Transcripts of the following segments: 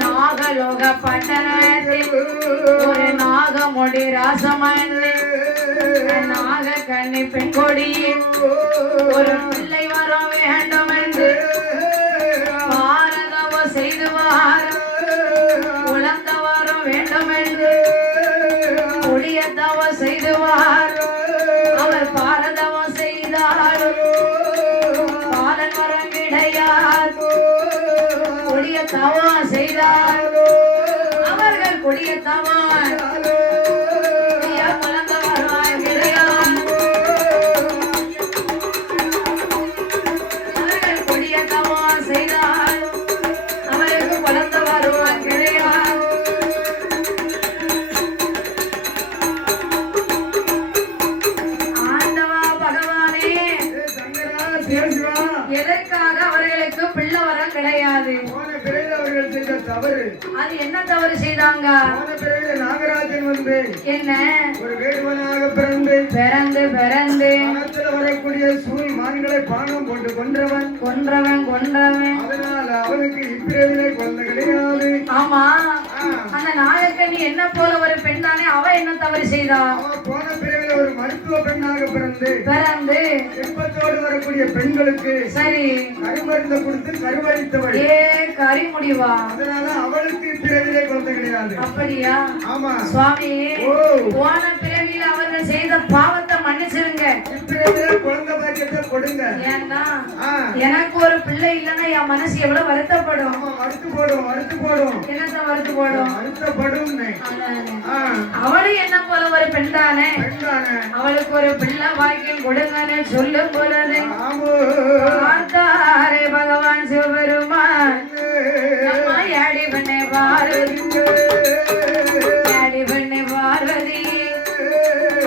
நாகலோக பட்டணத்தில் ஒரு நாகமுடி ராசமண்ணு நாக கண்ணி பெண் கொடி ஒரு பிள்ளை வர வேண்டும் என்று பாரதவ செய்துவார் உழந்த வர வேண்டும் என்று கொடியத்தவ செய்துவார் அவர் பாரதவம் செய்தார் பாலன் வரம் கிடையாது கொடிய தவா செய்தார் அவர்கள் கொடிய தவா குழந்த வருவாய் கிடையாது அவர்கள் கொடிய தவா செய்தார் அவருக்கு குழந்த வருவாய் கிடையாது ஆண்டவா பகவானே எதற்காக அவர்களுக்கு பிள்ளை வரம் கிடையாது அது என்ன தவறு செய்தாங்க நாகராஜன் வந்து என்ன ஒரு வேடுவனாக பிறந்து பிறந்து பிறந்து வரக்கூடிய சூழ் மான்களை பானம் போட்டு கொன்றவன் அதனால அவனுக்கு இப்பிரவிலே கொல்ல கிடையாது. ஆமா அந்த நாயக்கனி என்ன போல ஒரு பெண் தானே அவ என்ன தவறு செய்தா போன பிறவில ஒரு மருத்துவ பெண்ணாக பிறந்து கர்ப்பத்தோடு வரக்கூடிய பெண்களுக்கு சரி கருமருந்தை கொடுத்து கருவழித்தவள் கறி முடிவா அதனால அவளுக்கு பிறவிலே குழந்தை கிடையாது. அப்படியா? ஆமா சுவாமி போன பிறவில அவர்கள் செய்த பாவத்தை மன்னிச்சிருங்க இப்பிறவிலே குழந்தை பாக்கியத்தை கொடுங்க. ஏன்னா எனக்கு ஒரு பிள்ளை இல்லைன்னா என் மனசு எவ்வளவு வருத்தப்படும். வருத்து போடும் என்னத்த வருத்தப்படும் அவளும் என்ன போல ஒரு பெண் தானே அவளுக்கு ஒரு பிள்ளை பாக்கியம் கொடுங்கன்னு சொல்லும் பொழுது பார்த்தாரே பகவான் சிவபெருமான் யாடி பண்ணே பார்வதி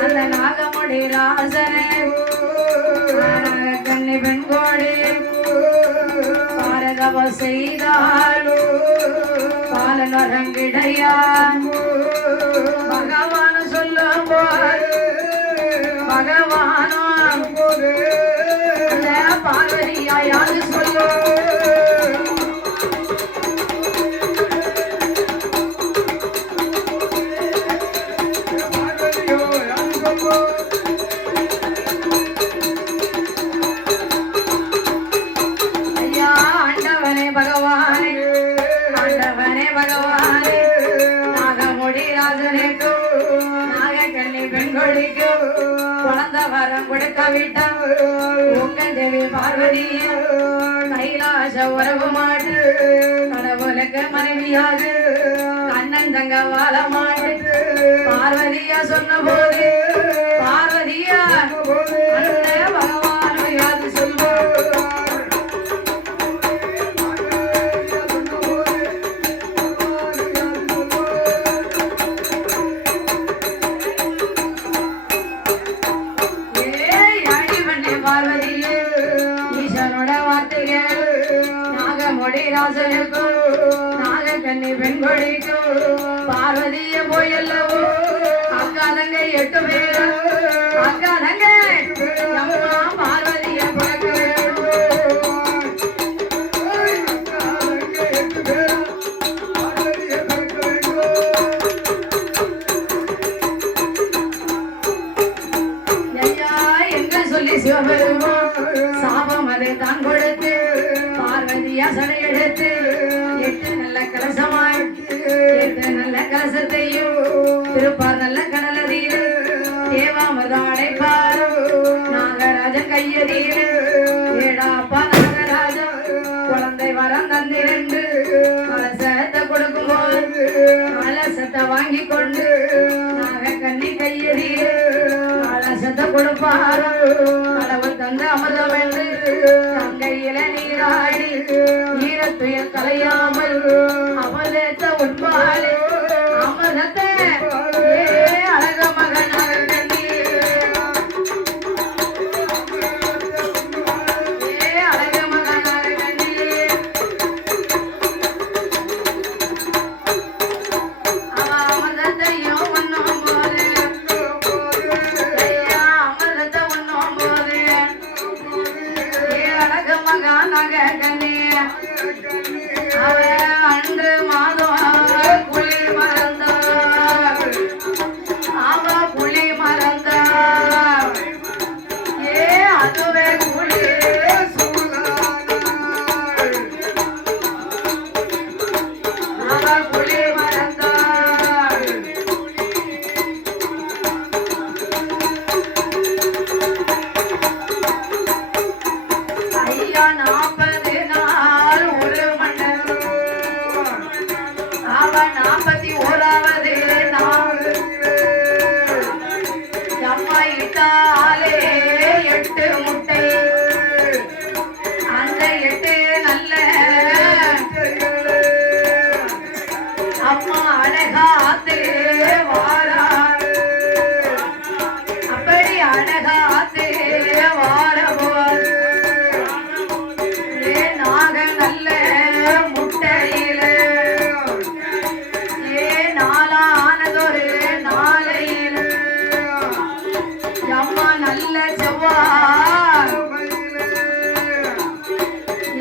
அந்த நாகமுடி ராசனே கண்ணி பெண் கோடி பாரதவ செய்தால் பாலன் வரங்கிடையான் பகவான் சொல்லும் போது பகவானும் பார்வதியா யாரு சொல்லும் பார்வதிய கைலாச உறவு மாட்டு கடவுளுக்கு மனைவியாக கண்ணன் தங்க வாழ மாட்டு பார்வதியா சொன்ன போது பார்வதியா பகவான் யாது சொல்வார் நாகக்கண்ணி பெண்கொடிக்கும் பார்வதிய போயல்லவோ அக்காதங்க 8 பேர் அக்காதங்க பார்வதிய பார்க்க எங்க சொல்லி சிவபெருமான் சாபம் அதை தான் கொடுத்து பார்வதியா சடை எடுத்து 8 நல்ல கலசமாய் 8 நல்ல கலசத்தையும் திருப்பார் நல்ல கடலதீர் தேவாமிர்தம் அடைப்பார் நாகராஜன் கையதீர் ஏடாப்பா நாகராஜன் குழந்தை வரம் தந்திரண்டு கலசத்தை கொடுக்கும் போது கலசத்தை வாங்கி கொண்டு நாகக்கண்ணி கையதீர் கலசத்தை கொடுப்பார் கடவுள் தந்து அமிர்தம் என்று தங்கையில நீராடி ஈரத்துயர் கலையாமல் அமர்ந்த உண்பாலே அமர்ந்த அழக மகனாக அழக மகனாக நகக்கண்ணி அவன் அன்று மாதம் புலி மறந்தார் அவ புலி மறந்தார் ஏ அதுவே புலி அவ புலி மறந்தார் ஐயா 40 நாள் ஒரு மண்டலம் அவ 41வது நாள் அம்மா இட்டாலே 8 முட்டை அந்த 8 நல்ல அம்மா அழகாத்து வாராரு அப்படி அழகாத்து வாரபோது ஏ நாக நல்ல முட்டையில ஏ நாளானதொரு நாளையில அம்மா நல்ல செவ்வாய்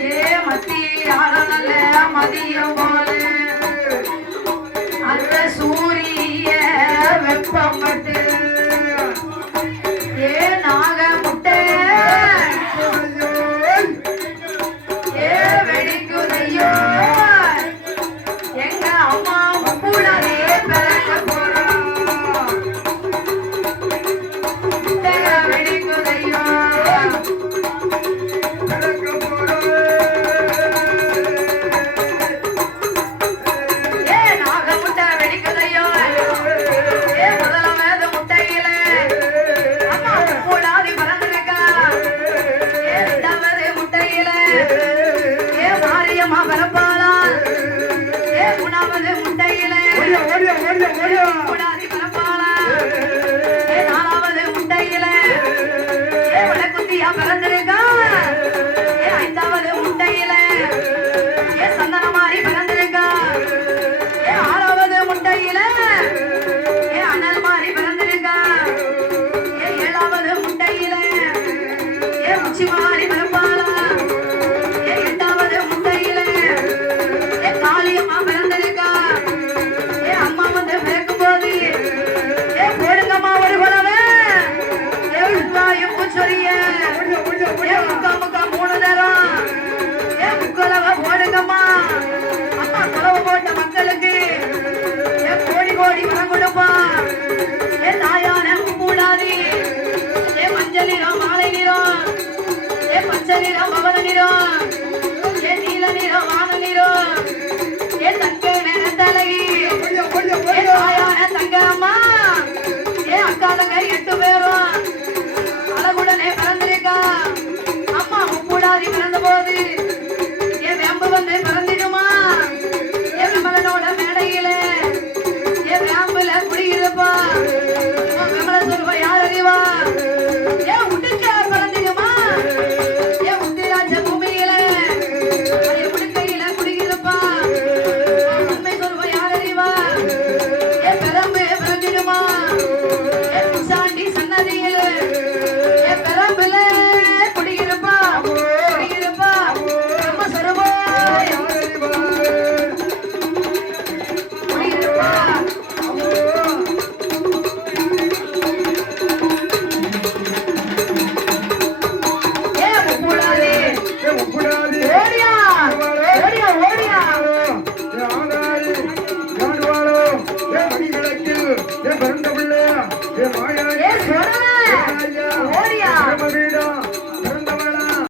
ஏ மத்தியான நல்ல மதியம் போல அந்த சூரிய வெப்பம் பட்டு ஏ நாக முட்டை ஏ வெடிக்குதையோ எங்க அம்மா முப்புடனே பிறக்க போறா முட்டைக வெடிக்குதையோ ஏ நாக முட்டை வெடிக்குதையோ ஏ முதலாவது முட்டையில அம்மா முப்புடாதி பறந்துருக்கா ஏ இரண்டாவது முட்டையில ஏ மாரியம்மா பரப்பாளா ஏ மூணாவது முட்டையில கூடாதி பரப்பாளா ஏ நாலாவது முட்டையில ஏ வடக்குத்தியா பிறந்திருக்கா ஏ 5வது முட்டையில ஏ சந்தனமாரி பிறந்திருக்கா ஏ 6வது முட்டையில ஏ அனல் மாறி பிறந்திருக்கா ஏ 7வது முட்டையில ஏ உச்சி மாறி பிறப்பாளா ஏ 8வது முட்டையில ஏ காளியம்மா பிறந்திருக்கா ஏ அம்மா வந்து பிறக்கும் போது ஏ போடுங்கம்மா ஒரு குலவை ஏ உள்வாயும் பூச்சொரிய ஏ முக்கா 3 தரம் ஏ முக்குலவை போடுங்கம்மா அம்மா குலவை போட்ட மக்களுக்கு ஏ கோடி கோடி வரம் கொடுப்பா ஏ தாயான முப்பூடாதி ஏ மஞ்சள் நிறம் மாலை நிறம் ஏ பச்சை நிறம் பவள நிறம்